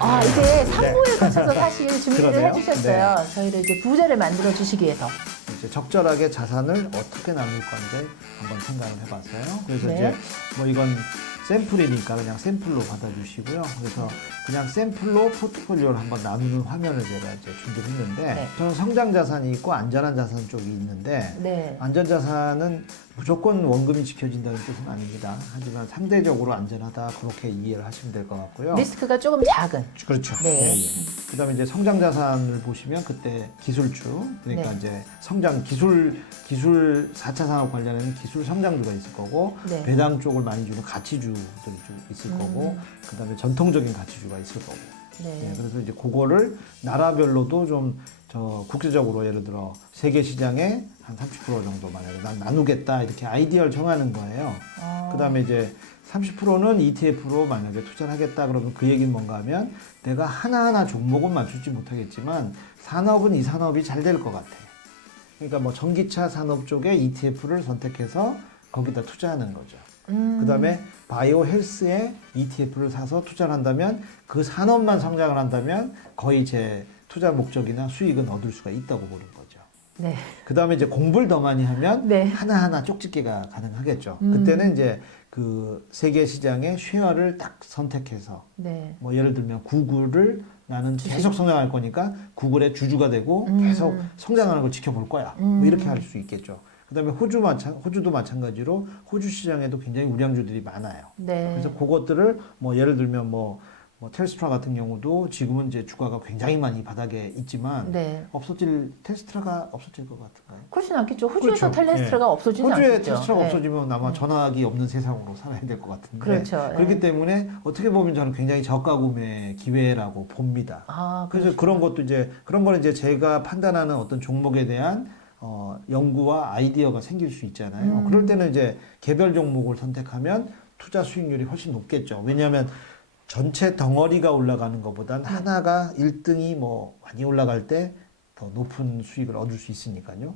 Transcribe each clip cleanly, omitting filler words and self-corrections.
이제 네. 3부에 거쳐서 사실 준비를 그러네요. 해주셨어요. 저희를 이제 부자를 만들어 주시기 위해서. 이제 적절하게 자산을 어떻게 나눌 건지 한번 생각을 해봤어요. 그래서 네. 이제 뭐 이건 샘플이니까 그냥 샘플로 받아주시고요. 그래서 그냥 샘플로 포트폴리오를 한번 나누는 화면을 제가 이제 준비를 했는데 네. 저는 성장 자산이 있고 안전한 자산 쪽이 있는데 네. 안전 자산은 무조건 원금이 지켜진다는 뜻은 아닙니다. 하지만 상대적으로 안전하다 그렇게 이해를 하시면 될 것 같고요. 리스크가 조금 작은. 그렇죠. 네. 그다음에 이제 성장 자산을 보시면 그때 기술주 그러니까 네. 이제 성장 기술 4차 산업 관련해는 기술 성장주가 있을 거고 네. 배당 쪽을 많이 주는 가치주들이 좀 있을 거고 그다음에 전통적인 가치주가 있을 거고. 네. 예, 그래서 이제 그거를 나라별로도 좀 국제적으로 예를 들어 세계 시장에 한 30% 정도 만약에 난 나누겠다 이렇게 아이디어를 정하는 거예요. 그다음에 이제 30%는 ETF로 만약에 투자를 하겠다 그러면 그 얘기는 뭔가 하면 내가 하나하나 종목은 맞추지 못하겠지만 산업은 이 산업이 잘 될 것 같아. 그러니까 뭐 전기차 산업 쪽에 ETF를 선택해서 거기다 투자하는 거죠. 그다음에 바이오 헬스에 ETF를 사서 투자를 한다면 그 산업만 성장을 한다면 거의 제 투자 목적이나 수익은 얻을 수가 있다고 보는 거죠. 네. 그다음에 이제 공부를 더 많이 하면 네. 하나하나 쪽집게가 가능하겠죠. 그때는 이제 그 세계 시장의 쉐어를 딱 선택해서 네. 뭐 예를 들면 구글을 나는 계속 성장할 거니까 구글의 주주가 되고 계속 성장하는 걸 지켜볼 거야. 뭐 이렇게 할 수 있겠죠. 그다음에 호주도 마찬가지로 호주 시장에도 굉장히 우량주들이 많아요. 네. 그래서 그것들을 뭐 예를 들면 뭐 텔스트라 같은 경우도 지금은 이제 주가가 굉장히 많이 바닥에 있지만 네. 테스트라가 없어질 것 같은가요? 그렇진 않겠죠. 호주에서 그렇죠. 텔레스트라가 없어지는 호주에 않겠죠. 테스트라가 네. 없어지면 아마 전화기 없는 세상으로 살아야 될 것 같은데 그렇죠. 그렇기 네. 때문에 어떻게 보면 저는 굉장히 저가 구매 기회라고 봅니다. 그래서 그런 것도 이제 그런 거는 이제 제가 판단하는 어떤 종목에 대한 연구와 아이디어가 생길 수 있잖아요. 그럴 때는 이제 개별 종목을 선택하면 투자 수익률이 훨씬 높겠죠. 왜냐하면 전체 덩어리가 올라가는 것보단 하나가 1등이 뭐 많이 올라갈 때 더 높은 수익을 얻을 수 있으니까요.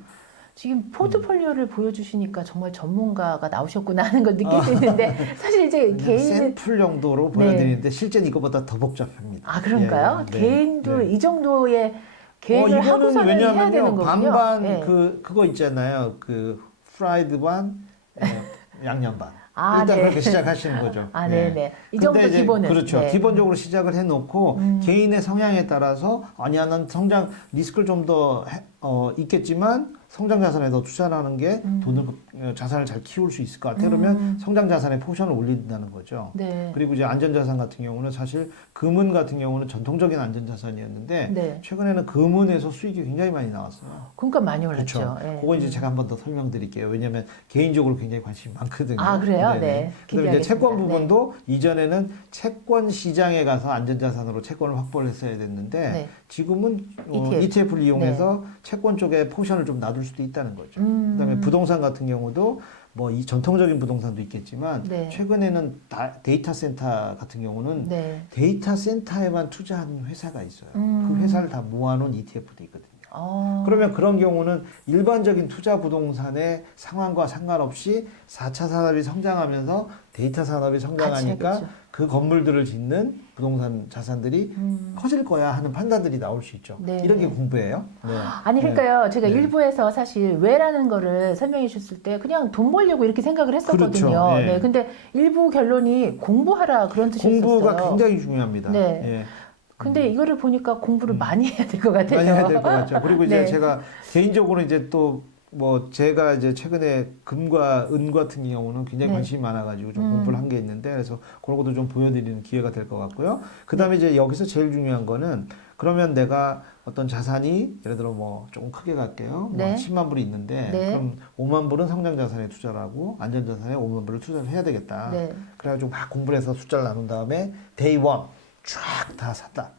지금 포트폴리오를 보여주시니까 정말 전문가가 나오셨구나 하는 걸 느낄 수 있는데 사실 이제 그냥 개인은 샘플 정도로 보여드리는데 실제는 이거보다 더 복잡합니다. 그런가요? 예, 예. 개인도 네. 이 정도의 계획을 이거는 하고서는 해야 되는 왜냐하면요 거군요. 반반 네. 그거 있잖아요. 그 프라이드 반 양념 반. 일단 네. 그렇게 시작하시는 거죠. 네네. 이 정도 근데 이제 기본은. 그렇죠. 네. 기본적으로 시작을 해놓고 개인의 성향에 따라서 아니야 난 성장 리스크를 좀 더 있겠지만 성장 자산에 더 투자를 하는 게 자산을 잘 키울 수 있을 것 같아요. 그러면 성장 자산의 포션을 올린다는 거죠. 네. 그리고 이제 안전 자산 같은 경우는 사실 금은 같은 경우는 전통적인 안전 자산이었는데 네. 최근에는 금은에서 수익이 굉장히 많이 나왔어요. 그러니까 많이 올랐죠. 그렇죠. 예. 그거 이제 제가 한 번 더 설명드릴게요. 왜냐하면 개인적으로 굉장히 관심이 많거든요. 아, 그래요? 네네. 네. 그다음에 이제 채권 기대하겠습니다. 부분도 이전에는 채권 시장에 가서 안전자산으로 채권을 확보를 했어야 됐는데 네. 지금은 ETF. ETF를 이용해서 채권 쪽에 포션을 좀 놔둘 수도 있다는 거죠. 그다음에 부동산 같은 경우도 뭐 이 전통적인 부동산도 있겠지만 네. 최근에는 데이터 센터 같은 경우는 네. 데이터 센터에만 투자하는 회사가 있어요. 그 회사를 다 모아놓은 ETF도 있거든요. 그러면 그런 경우는 일반적인 투자 부동산의 상황과 상관없이 4차 산업이 성장하면서 데이터 산업이 성장하니까 같이 그 건물들을 짓는 부동산 자산들이 커질 거야 하는 판단들이 나올 수 있죠. 네, 이런 게 네. 공부예요. 네. 아니 그러니까요. 제가 네. 일부에서 사실 왜라는 거를 설명해 주셨을 때 그냥 돈 벌려고 이렇게 생각을 했었거든요. 그렇죠. 예. 네. 근데 일부 결론이 공부하라 그런 뜻이었어요. 공부가 굉장히 중요합니다. 네. 예. 근데 이거를 보니까 공부를 많이 해야 될 것 같아요. 많이 해야 될 것 같죠. 그리고 이제 네. 제가 개인적으로 이제 또 뭐 제가 이제 최근에 금과 은 같은 경우는 굉장히 네. 관심이 많아가지고 좀 공부를 한 게 있는데 그래서 그런 것도 좀 보여드리는 기회가 될 것 같고요. 그 다음에 이제 여기서 제일 중요한 거는 그러면 내가 어떤 자산이 예를 들어 뭐 조금 크게 갈게요. 네. 뭐 한 10만 불이 있는데 네. 그럼 5만 불은 성장 자산에 투자를 하고 안전 자산에 5만 불을 투자를 해야 되겠다. 네. 그래가지고 막 공부를 해서 숫자를 나눈 다음에 데이 원 쫙 다 샀다.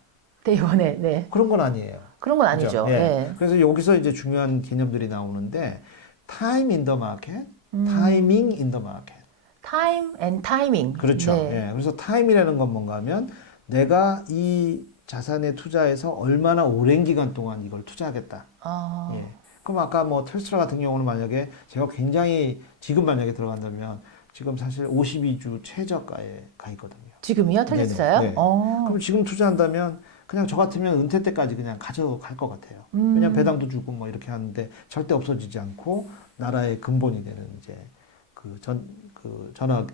대원에 네. 그런 건 아니에요. 그런 건 아니죠. 그죠? 예. 네. 그래서 여기서 이제 중요한 개념들이 나오는데 time in the market, timing in the market. 타임 앤 타이밍. 그렇죠. 네. 예. 그래서 time이라는 건 뭔가 하면 내가 이 자산에 투자해서 얼마나 오랜 기간 동안 이걸 투자하겠다. 아. 예. 그럼 아까 뭐 텔스트라 같은 경우는 만약에 제가 굉장히 지금 만약에 들어간다면 지금 사실 52주 최저가에 가 있거든요. 지금이요? 틀렸어요? 네네. 네. 그럼 지금 투자한다면 그냥 저 같으면 은퇴 때까지 그냥 가져갈 것 같아요. 왜냐면 배당도 주고 뭐 이렇게 하는데 절대 없어지지 않고 나라의 근본이 되는 이제 전화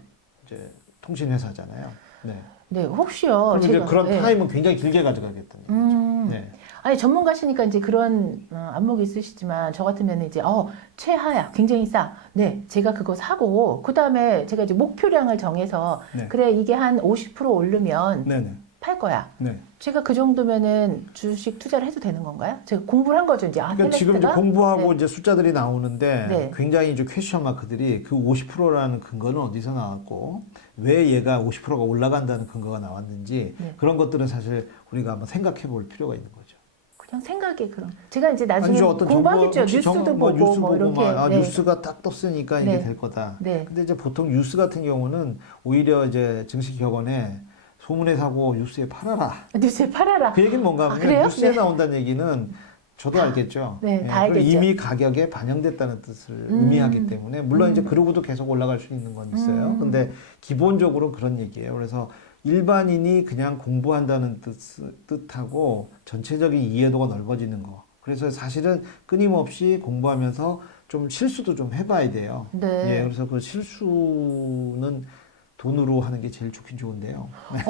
이제 통신 회사잖아요. 네. 네, 혹시요. 그럼 이제 그런 네. 타임은 굉장히 길게 가져가겠다는 거죠. 네. 아니 전문가시니까 이제 그런 안목이 있으시지만 저 같으면 이제 최하야 굉장히 싸. 네, 제가 그거 사고 그 다음에 제가 이제 목표량을 정해서 네. 그래 이게 한 50% 오르면 네네. 팔 거야. 네. 제가 그 정도면은 주식 투자를 해도 되는 건가요? 제가 공부를 한 거죠 이제. 그러니까 지금 이제 셀렉트가? 공부하고 네. 이제 숫자들이 나오는데 네. 굉장히 이제 퀘스천 마크들이 그 50%라는 근거는 어디서 나왔고 왜 얘가 50%가 올라간다는 근거가 나왔는지 네. 그런 것들은 사실 우리가 한번 생각해 볼 필요가 있는 거죠. 그냥 생각이 그런. 제가 이제 나중에 아니죠. 어떤 공부하겠죠. 혹시 뉴스도 뭐 보고 뉴스 뭐 보고 이렇게. 막 네. 뉴스가 딱 떴으니까 이게 네. 될 거다. 네. 근데 이제 보통 뉴스 같은 경우는 오히려 이제 증시 격언에 소문에 사고 뉴스에 팔아라. 뉴스에 팔아라. 그 얘기는 뭔가 하면 그래요? 뉴스에 네. 나온다는 얘기는 저도 알겠죠. 네, 다 그럼 알겠죠. 이미 가격에 반영됐다는 뜻을 의미하기 때문에 물론 이제 그러고도 계속 올라갈 수 있는 건 있어요. 근데 기본적으로 그런 얘기예요. 그래서 일반인이 그냥 공부한다는 뜻하고 전체적인 이해도가 넓어지는 거. 그래서 사실은 끊임없이 공부하면서 좀 실수도 좀 해봐야 돼요. 네. 예, 그래서 그 실수는 돈으로 하는 게 제일 좋긴 좋은데요.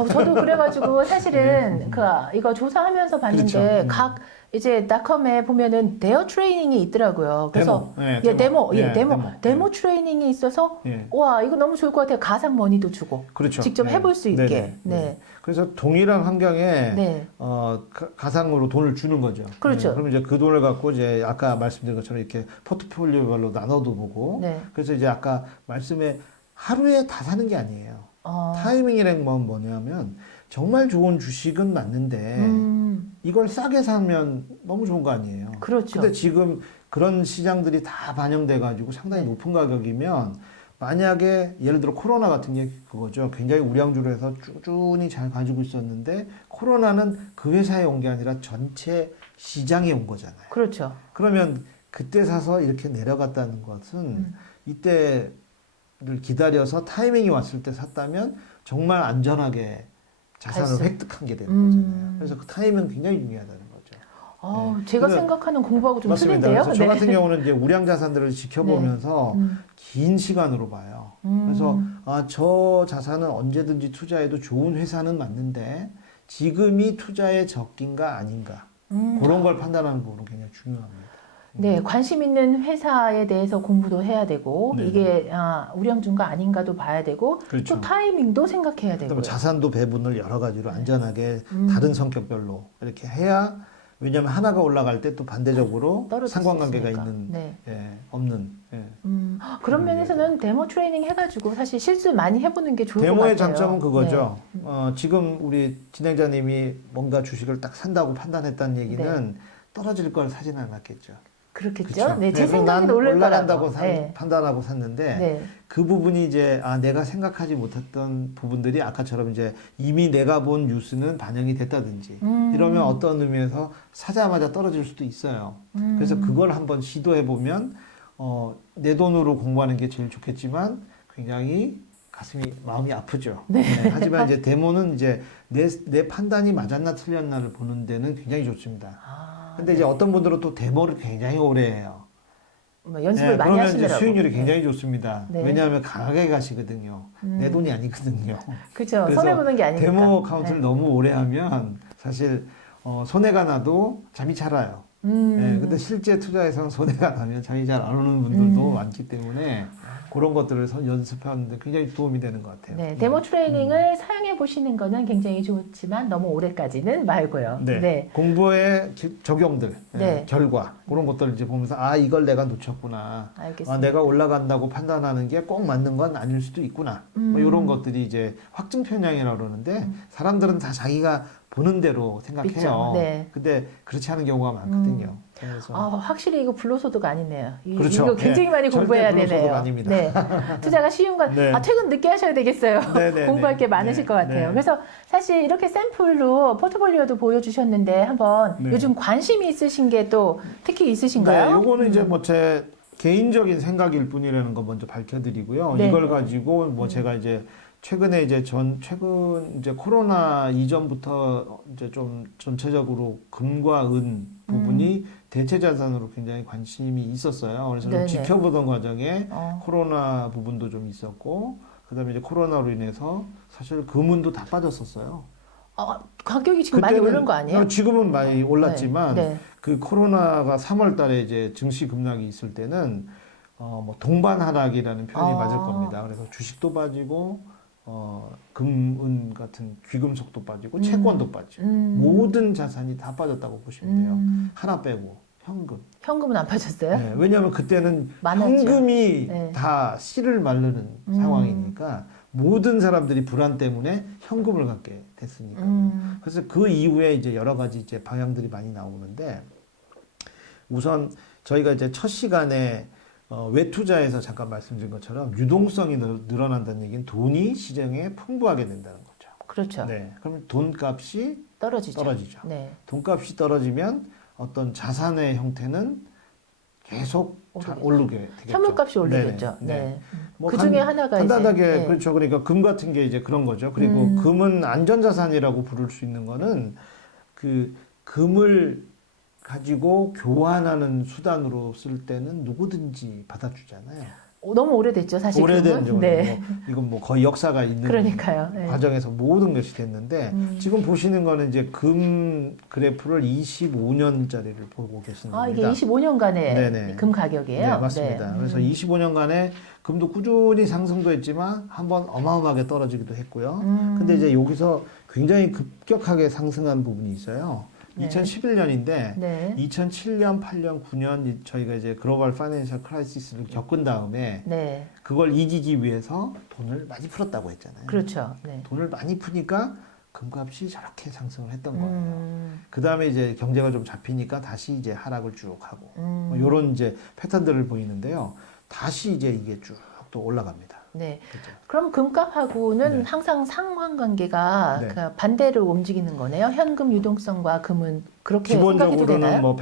저도 그래가지고 사실은 이거 조사하면서 봤는데 그렇죠. 각 이제 닷컴에 보면은 대여 트레이닝이 있더라고요. 그래서 데모 트레이닝이 있어서 예. 와 이거 너무 좋을 것 같아요. 가상 머니도 주고 그렇죠. 직접 네. 해볼 수 있게. 네네. 네. 그래서 동일한 환경에 네. 가상으로 돈을 주는 거죠. 그렇죠. 그럼 이제 그 돈을 갖고 이제 아까 말씀드린 것처럼 이렇게 포트폴리오별로 나눠도 보고 네. 그래서 이제 아까 말씀에 하루에 다 사는 게 아니에요. 타이밍이란 건 뭐냐면 정말 좋은 주식은 맞는데 이걸 싸게 사면 너무 좋은 거 아니에요. 그렇죠. 근데 지금 그런 시장들이 다 반영돼 가지고 상당히 높은 가격이면 만약에 예를 들어 코로나 같은 게 그거죠. 굉장히 우량주로 해서 꾸준히 잘 가지고 있었는데 코로나는 그 회사에 온 게 아니라 전체 시장에 온 거잖아요. 그렇죠. 그러면 그때 사서 이렇게 내려갔다는 것은 이때를 기다려서 타이밍이 왔을 때 샀다면 정말 안전하게 자산을 발생. 획득한 게 되는 거잖아요. 그래서 그 타이밍은 굉장히 중요하다는 거죠. 제가 그래서 생각하는 공부하고 좀 맞습니다. 틀린데요. 그래서 저 같은 경우는 이제 우량 자산들을 지켜보면서 긴 시간으로 봐요. 그래서 저 자산은 언제든지 투자해도 좋은 회사는 맞는데 지금이 투자의 적기인가 아닌가 그런 걸 판단하는 부분은 굉장히 중요합니다. 네, 관심 있는 회사에 대해서 공부도 해야 되고 네네. 이게 우량주인가 아닌가도 봐야 되고 그렇죠. 또 타이밍도 생각해야 되고. 그다음에 자산도 배분을 여러 가지로 안전하게 다른 성격별로 이렇게 해야 왜냐하면 하나가 올라갈 때 또 반대적으로 떨어질 수 상관관계가 있으니까. 있는 네. 없는 그런 면에서는 데모 트레이닝 해가지고 사실 실수 많이 해보는 게 좋을 것 같아요. 데모의 장점은 그거죠. 네. 지금 우리 진행자님이 뭔가 주식을 딱 산다고 판단했다는 얘기는 떨어질 걸 사지는 않았겠죠. 그렇겠죠. 그쵸? 네, 제 그럼 생각이 난 오를 올라간다고 거라고. 네. 판단하고 샀는데 네. 그 부분이 이제 내가 생각하지 못했던 부분들이 아까처럼 이제 이미 내가 본 뉴스는 반영이 됐다든지 이러면 어떤 의미에서 사자마자 떨어질 수도 있어요. 그래서 그걸 한번 시도해 보면 내 돈으로 공부하는 게 제일 좋겠지만 굉장히 마음이 아프죠. 네. 하지만 이제 데모는 이제 내 판단이 맞았나 틀렸나를 보는 데는 굉장히 좋습니다. 근데 이제 어떤 분들은 또 데모를 굉장히 오래 해요. 뭐 연습을 많이 그러면 하시더라고요. 이제 수익률이 굉장히 좋습니다. 네. 왜냐하면 강하게 가시거든요. 내 돈이 아니거든요. 그렇죠. 그래서 손해보는 게 아니니까. 데모 카운트를 네. 너무 오래 하면 사실 손해가 나도 잠이 잘 와요. 근데 실제 투자에서는 손해가 나면 잠이 잘 안 오는 분들도 많기 때문에 그런 것들을 연습하는데 굉장히 도움이 되는 것 같아요. 네, 데모 트레이닝을 사용해 보시는 거는 굉장히 좋지만 너무 오래까지는 말고요. 네. 공부의 적용들, 네. 결과 그런 것들을 이제 보면서 이걸 내가 놓쳤구나. 알겠습니다. 내가 올라간다고 판단하는 게 꼭 맞는 건 아닐 수도 있구나. 뭐 이런 것들이 이제 확증 편향이라고 그러는데 사람들은 다 자기가 보는 대로 생각해요. 그쵸. 네. 근데 그렇지 않은 경우가 많거든요. 그래서 확실히 이거 불로소득 아니네요. 그렇죠. 이거 굉장히 많이 절대 공부해야 불로소득 되네요. 아닙니다. 네. 투자가 쉬운 건 네. 퇴근 늦게 하셔야 되겠어요. 네, 공부할 게 네, 많으실 네, 것 같아요. 네. 그래서 사실 이렇게 샘플로 포트폴리오도 보여주셨는데 한번 네. 요즘 관심이 있으신 게 또 특히 있으신가요? 네, 요거는 이제 뭐 제 개인적인 생각일 뿐이라는 거 먼저 밝혀드리고요. 네. 이걸 가지고 뭐 제가 이제 최근에 이제 최근 이제 코로나 이전부터 이제 좀 전체적으로 금과 은 부분이 대체 자산으로 굉장히 관심이 있었어요. 그래서 좀 네네. 지켜보던 과정에 어. 코로나 부분도 좀 있었고, 그다음에 이제 코로나로 인해서 사실 금은도 다 빠졌었어요. 가격이 지금 많이 그때는 오른 거 아니에요? 지금은 많이 올랐지만 네. 그 코로나가 3월 달에 이제 증시 급락이 있을 때는 뭐 동반 하락이라는 표현이 맞을 겁니다. 그래서 주식도 빠지고 금은 같은 귀금속도 빠지고 채권도 빠지고 모든 자산이 다 빠졌다고 보시면 돼요. 하나 빼고 현금. 현금은 안 빠졌어요? 네, 왜냐하면 그때는 많았죠. 현금이 네. 다 씨를 마르는 상황이니까 모든 사람들이 불안 때문에 현금을 갖게 됐으니까요. 그래서 그 이후에 이제 여러 가지 이제 방향들이 많이 나오는데 우선 저희가 이제 첫 시간에 외투자에서 잠깐 말씀드린 것처럼 유동성이 늘어난다는 얘기는 돈이 시장에 풍부하게 된다는 거죠. 그렇죠. 네, 그러면 돈값이 떨어지죠. 네. 돈값이 떨어지면 어떤 자산의 형태는 계속 잘 오르게 되겠죠. 현물값이 오르겠죠. 네네. 네. 뭐 그 중에 하나가 간단하게 이제, 네. 그렇죠. 그러니까 금 같은 게 이제 그런 거죠. 그리고 금은 안전자산이라고 부를 수 있는 거는 그 금을 가지고 교환하는 수단으로 쓸 때는 누구든지 받아주잖아요. 너무 오래됐죠, 사실. 오래된 금은. 네. 이건 뭐 거의 역사가 있는 그러니까요. 네. 과정에서 모든 것이 됐는데 지금 보시는 거는 이제 금 그래프를 25년짜리를 보고 계시는 이게 겁니다. 25년간의 네네. 금 가격이에요? 네, 맞습니다. 그래서 25년간에 금도 꾸준히 상승도 했지만 한번 어마어마하게 떨어지기도 했고요. 근데 이제 여기서 굉장히 급격하게 상승한 부분이 있어요. 네. 2011년인데 네. 2007년, 8년, 9년 저희가 이제 글로벌 파이낸셜 크라이시스를 겪은 다음에 네. 그걸 이기기 위해서 돈을 많이 풀었다고 했잖아요. 그렇죠. 네. 돈을 많이 푸니까 금값이 저렇게 상승을 했던 거예요. 그 다음에 이제 경제가 좀 잡히니까 다시 이제 하락을 쭉 하고 뭐 이런 이제 패턴들을 보이는데요. 다시 이제 이게 쭉 또 올라갑니다. 네. 그렇죠? 그럼 금값하고는 네. 항상 상관관계가 네. 그 반대로 움직이는 거네요. 현금 유동성과 금은 그렇게 생각해도 기본적으로는 되나요? 뭐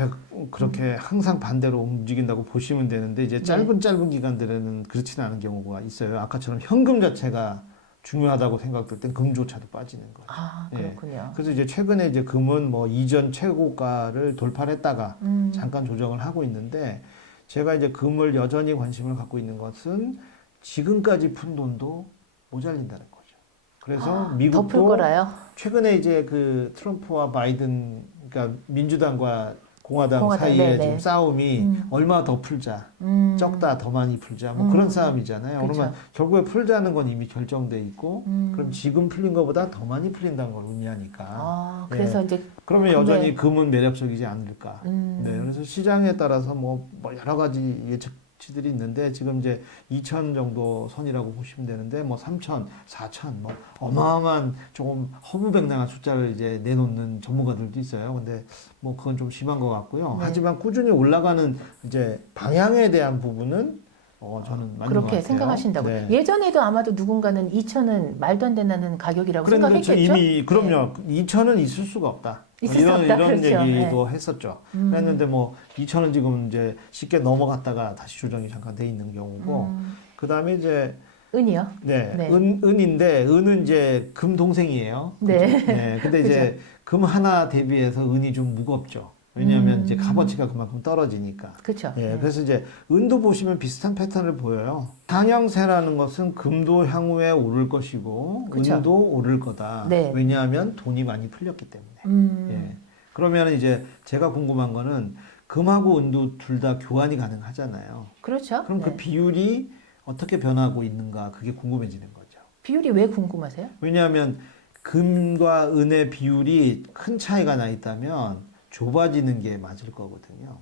그렇게 항상 반대로 움직인다고 보시면 되는데 이제 짧은 기간들에는 그렇지는 않은 경우가 있어요. 아까처럼 현금 자체가 중요하다고 생각될 땐 금조차도 빠지는 거예요. 그렇군요. 그래서 이제 최근에 이제 금은 뭐 이전 최고가를 돌파를 했다가 잠깐 조정을 하고 있는데 제가 이제 금을 여전히 관심을 갖고 있는 것은 지금까지 푼 돈도 모자린다는 거죠. 그래서 더 풀 미국도 거라요? 최근에 이제 그 트럼프와 바이든, 그러니까 민주당과 공화당 사이에 네네. 지금 싸움이 얼마 더 풀자, 적다 더 많이 풀자, 뭐 그런 싸움이잖아요. 그렇죠. 그러면 결국에 풀자는 건 이미 결정돼 있고, 그럼 지금 풀린 것보다 더 많이 풀린다는 걸 의미하니까. 그래서 이제 그러면 금에- 여전히 금은 매력적이지 않을까. 네, 그래서 시장에 따라서 뭐 여러 가지 예측치들이 있는데 지금 이제 2천 정도 선이라고 보시면 되는데 뭐 3천, 4천 뭐 어마어마한 조금 허무맹랑한 숫자를 이제 내놓는 전문가들도 있어요. 근데 뭐 그건 좀 심한 것 같고요. 네. 하지만 꾸준히 올라가는 이제 방향에 대한 부분은 저는 맞는 것 그렇게 같아요. 생각하신다고. 네. 예전에도 아마도 누구는가는 2천은 말도 안 된다는 가격이라고 그런데 생각했겠죠? 이미 그럼요. 2천은 있을 수가 없다. 있을 수 이런 없다. 이런 그렇죠. 얘기도 했었죠. 그랬는데 뭐 2천은 지금 이제 쉽게 넘어갔다가 다시 조정이 잠깐 돼 있는 경우고 그다음에 이제 은이요? 네, 네. 은인데 은은 이제 금 동생이에요. 네. 그죠? 네. 근데 이제 금 하나 대비해서 은이 좀 무겁죠. 왜냐하면 이제 값어치가 그만큼 떨어지니까. 그렇죠. 예, 그래서 이제 은도 보시면 비슷한 패턴을 보여요. 상향세라는 것은 금도 향후에 오를 것이고 그쵸. 은도 오를 거다. 네. 왜냐하면 돈이 많이 풀렸기 때문에. 예. 그러면 이제 제가 궁금한 거는 금하고 은도 둘 다 교환이 가능하잖아요. 그렇죠. 그럼 그 네. 비율이 어떻게 변하고 있는가 그게 궁금해지는 거죠. 비율이 왜 궁금하세요? 왜냐하면 금과 은의 비율이 큰 차이가 나 있다면 좁아지는 게 맞을 거거든요.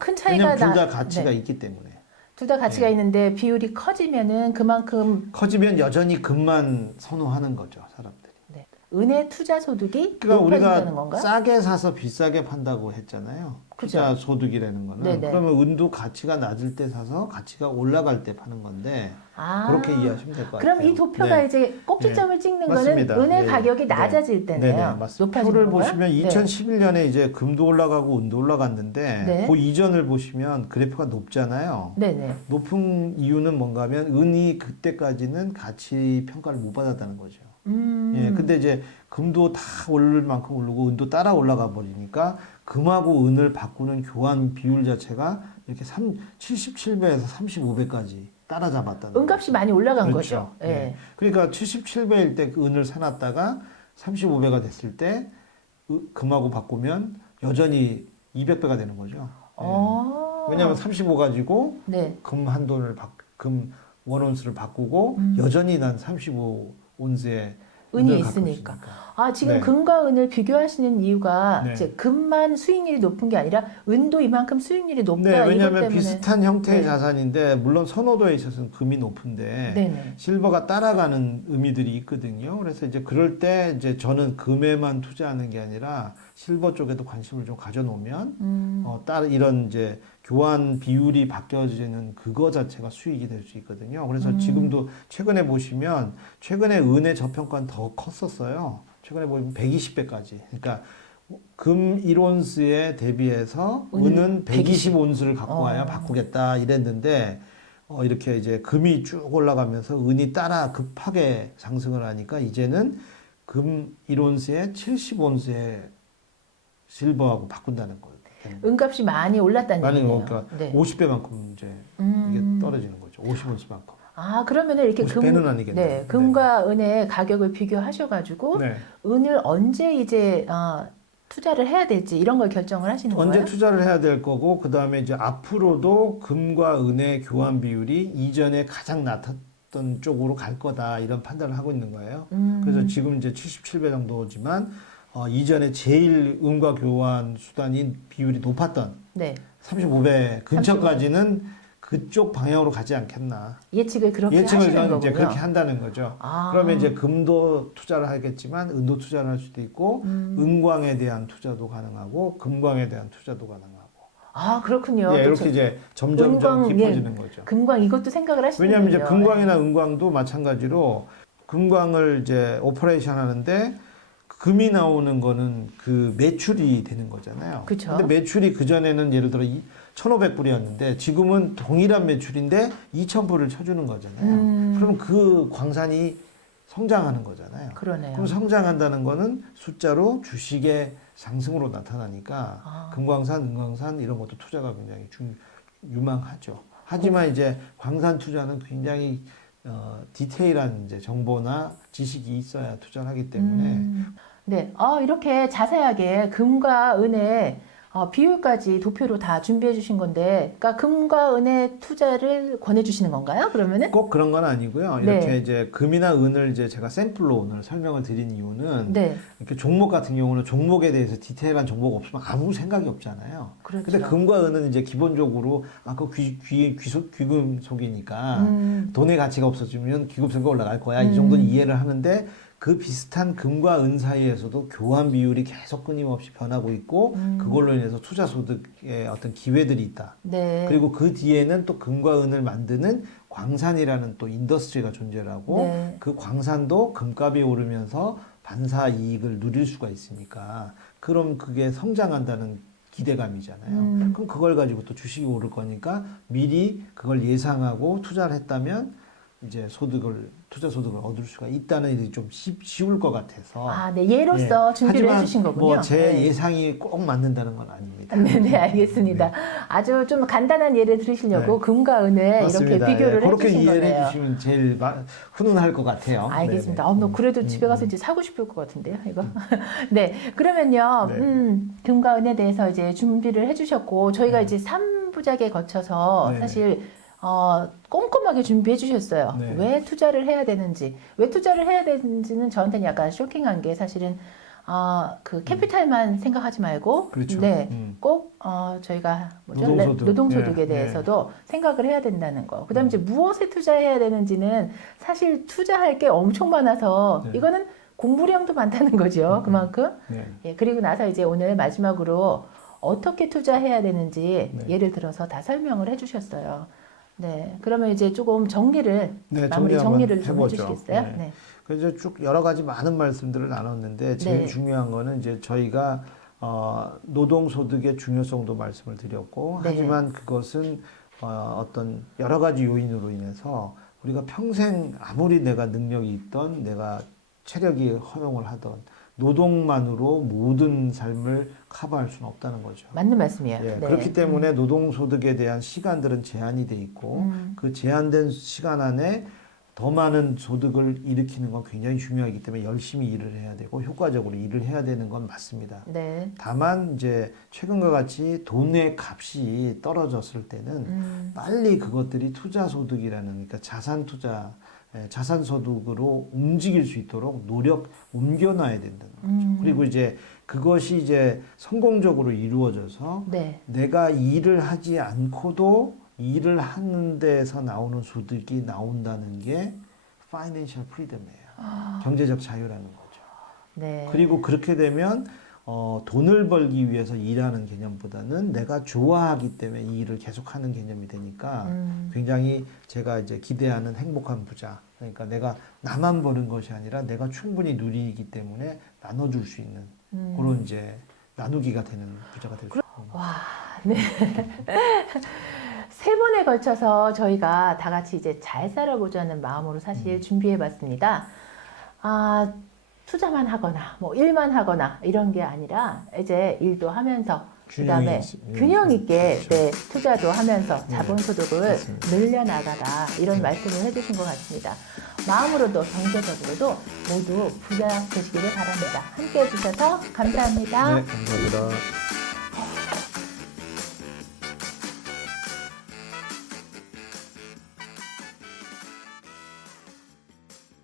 큰 차이가 왜냐면 둘 다 가치가 네. 있기 때문에. 둘 다 가치가 있는데 비율이 커지면은 그만큼 커지면 여전히 금만 선호하는 거죠, 사람들이. 네. 은행 투자 소득이 그러니까 높아진다는 우리가 건가요? 싸게 사서 비싸게 판다고 했잖아요. 그죠. 투자 소득이라는 거는. 네네. 그러면 은도 가치가 낮을 때 사서 가치가 올라갈 때 파는 건데 아. 그렇게 이해하시면 될 것 같아요. 그럼 이 도표가 네. 이제 꼭지점을 찍는 맞습니다. 거는 은행 예, 가격이 예. 낮아질 때네요. 네네, 맞습니다. 높아지는 표를 건가요? 보시면 네. 2011년에 이제 금도 올라가고 은도 올라갔는데 네. 그 이전을 보시면 그래프가 높잖아요. 네네. 높은 이유는 뭔가 하면 은이 그때까지는 가치 평가를 못 받았다는 거죠. 예, 근데 이제 금도 다 오를 만큼 오르고 은도 따라 올라가 버리니까 금하고 은을 바꾸는 교환 비율 자체가 이렇게 77배에서 35배까지 따라잡았다는 은값이 많이 올라간 그렇죠. 거죠. 예. 예. 그러니까 77배일 때 그 은을 사놨다가 35배가 됐을 때 금하고 바꾸면 여전히 200배가 되는 거죠. 예. 왜냐하면 35 가지고 네. 금 한 돈을 금 원온스를 바꾸고 여전히 난 35온스의 은이 있으니까. 아, 지금 네. 금과 은을 비교하시는 이유가 네. 이제 금만 수익률이 높은 게 아니라 은도 이만큼 수익률이 높다. 네, 이것 왜냐하면 때문에. 비슷한 형태의 네. 자산인데 물론 선호도에 있어서는 금이 높은데 네네. 실버가 따라가는 의미들이 있거든요. 그래서 이제 그럴 때 이제 저는 금에만 투자하는 게 아니라 실버 쪽에도 관심을 좀 가져놓으면 이런 이제 교환 비율이 바뀌어지는 그거 자체가 수익이 될 수 있거든요. 그래서 지금도 최근에 보시면 최근에 은의 저평가는 더 컸었어요. 최근에 보면 120배까지. 그러니까 금 1온스에 대비해서 은은 120온스를 갖고 와야 바꾸겠다 이랬는데 이렇게 이제 금이 쭉 올라가면서 은이 따라 급하게 상승을 하니까 이제는 금 1온스에 70온스의 실버하고 바꾼다는 거예요. 은값이 많이 올랐다는 많이 얘기예요. 그러니까 네. 50배만큼 이제 이게 떨어지는 거죠. 50온스만큼. 아, 그러면은 이렇게 50배는 아니겠네요. 네, 금과 은의 가격을 비교하셔가지고 네. 은을 언제 이제 투자를 해야 될지 이런 걸 결정을 하시는 언제 거예요? 투자를 해야 될 거고 그다음에 이제 앞으로도 금과 은의 교환 비율이 이전에 가장 낮았던 쪽으로 갈 거다 이런 판단을 하고 있는 거예요. 그래서 지금 이제 77배 정도지만 이전에 제일 은과 교환 수단인 비율이 높았던 네. 35배 근처까지는 그쪽 방향으로 가지 않겠나. 예측을 그렇게 하시는 예측을 거군요. 이제 그렇게 한다는 거죠. 아. 그러면 이제 금도 투자를 하겠지만 은도 투자를 할 수도 있고 은광에 대한 투자도 가능하고 금광에 대한 투자도 가능하고. 아, 그렇군요. 예, 또 이렇게 이제 점점점 은광, 깊어지는 거죠. 금광 이것도 생각을 하시는군요. 왜냐하면 이제 금광이나 은광도 마찬가지로 금광을 이제 오퍼레이션 하는데 금이 나오는 거는 그 매출이 되는 거잖아요. 그쵸. 근데 매출이 그전에는 예를 들어 1,500불이었는데 지금은 동일한 매출인데 2,000불을 쳐주는 거잖아요. 그럼 그 광산이 성장하는 거잖아요. 그러네요. 그럼 성장한다는 거는 숫자로 주식의 상승으로 나타나니까 금광산, 은광산 이런 것도 투자가 굉장히 유망하죠. 하지만 이제 광산 투자는 굉장히 디테일한 이제 정보나 지식이 있어야 투자를 하기 때문에 네, 이렇게 자세하게 금과 은의 비율까지 도표로 다 준비해 주신 건데, 그러니까 금과 은의 투자를 권해 주시는 건가요? 그러면은? 꼭 그런 건 아니고요. 네. 이렇게 이제 금이나 은을 이제 제가 샘플로 오늘 설명을 드린 이유는 네. 이렇게 종목 같은 경우는 종목에 대해서 디테일한 정보가 없으면 아무 생각이 없잖아요. 그렇죠. 근데 금과 은은 이제 기본적으로 그 귀금속이니까 돈의 가치가 없어지면 귀금속이 올라갈 거야. 이 정도는 이해를 하는데 그 비슷한 금과 은 사이에서도 교환 비율이 계속 끊임없이 변하고 있고 그걸로 인해서 투자 소득의 어떤 기회들이 있다. 네. 그리고 그 뒤에는 또 금과 은을 만드는 광산이라는 또 인더스트리가 존재를 하고 네. 그 광산도 금값이 오르면서 반사 이익을 누릴 수가 있으니까 그럼 그게 성장한다는 기대감이잖아요. 그럼 그걸 가지고 또 주식이 오를 거니까 미리 그걸 예상하고 투자를 했다면 이제 투자 소득을 얻을 수가 있다는 일이 좀 쉬울 것 같아서. 네, 예로서 준비를 하지만 해주신 거군요. 뭐 제 네. 예상이 꼭 맞는다는 건 아닙니다. 네, 알겠습니다. 네. 아주 좀 간단한 예를 들으시려고 네. 금과 은을 맞습니다. 이렇게 비교를 예, 그렇게 해주신 이해를 거네요. 해주시면 제일 훈훈할 것 같아요. 알겠습니다. 네네. 뭐 그래도 집에 가서 이제 사고 싶을 것 같은데요, 이거. 네, 그러면요, 네. 금과 은에 대해서 이제 준비를 해주셨고 저희가 이제 3부작에 거쳐서 네. 사실 꼼꼼하게 준비해 주셨어요. 네. 왜 투자를 해야 되는지, 왜 투자를 해야 되는지는 저한테는 약간 쇼킹한 게 사실은 그 캐피탈만 생각하지 말고, 그렇죠. 네, 꼭 저희가 뭐죠? 노동소득. 노동소득에 예, 대해서도 생각을 해야 된다는 거. 그다음에 이제 무엇에 투자해야 되는지는 사실 투자할 게 엄청 많아서 네. 이거는 공부량도 많다는 거죠. 그만큼. 네. 예, 그리고 나서 이제 오늘 마지막으로 어떻게 투자해야 되는지 네. 예를 들어서 다 설명을 해주셨어요. 네, 그러면 이제 조금 정리를 네, 마무리 정리 한번 정리를 좀 해보죠. 해주시겠어요? 네. 네. 그래서 쭉 여러 가지 많은 말씀들을 나눴는데 제일 네. 중요한 거는 이제 저희가 노동소득의 중요성도 말씀을 드렸고 네. 하지만 그것은 어떤 여러 가지 요인으로 인해서 우리가 평생 아무리 내가 능력이 있던 내가 체력이 허용을 하던 노동만으로 모든 삶을 커버할 수는 없다는 거죠. 맞는 말씀이에요. 예, 네. 그렇기 때문에 노동소득에 대한 시간들은 제한이 돼 있고 그 제한된 시간 안에 더 많은 소득을 일으키는 건 굉장히 중요하기 때문에 열심히 일을 해야 되고 효과적으로 일을 해야 되는 건 맞습니다. 네. 다만 이제 최근과 같이 돈의 값이 떨어졌을 때는 빨리 그것들이 투자 소득이라는 그러니까 자산 투자 자산 소득으로 움직일 수 있도록 옮겨놔야 된다는 거죠. 그리고 이제 그것이 이제 성공적으로 이루어져서 네. 내가 일을 하지 않고도 일을 하는 데서 나오는 소득이 나온다는 게 파이낸셜 프리덤이에요. 경제적 자유라는 거죠. 네. 그리고 그렇게 되면 돈을 벌기 위해서 일하는 개념보다는 내가 좋아하기 때문에 이 일을 계속하는 개념이 되니까 굉장히 제가 이제 기대하는 행복한 부자. 그러니까 내가 나만 버는 것이 아니라 내가 충분히 누리기 때문에 나눠줄 수 있는 그런 이제 나누기가 되는 부자가 될 수 있는. 와, 네. 세 번에 걸쳐서 저희가 다 같이 이제 잘 살아보자는 마음으로 사실 준비해 봤습니다. 아, 투자만 하거나, 뭐 일만 하거나 이런 게 아니라 이제 일도 하면서 그다음에 균형 있게 그렇죠. 네, 투자도 하면서 네, 자본소득을 맞습니다. 늘려나가라 이런 말씀을 해주신 것 같습니다. 마음으로도 경제적으로도 모두 부자 되시기를 바랍니다. 함께 해주셔서 감사합니다. 네, 감사합니다.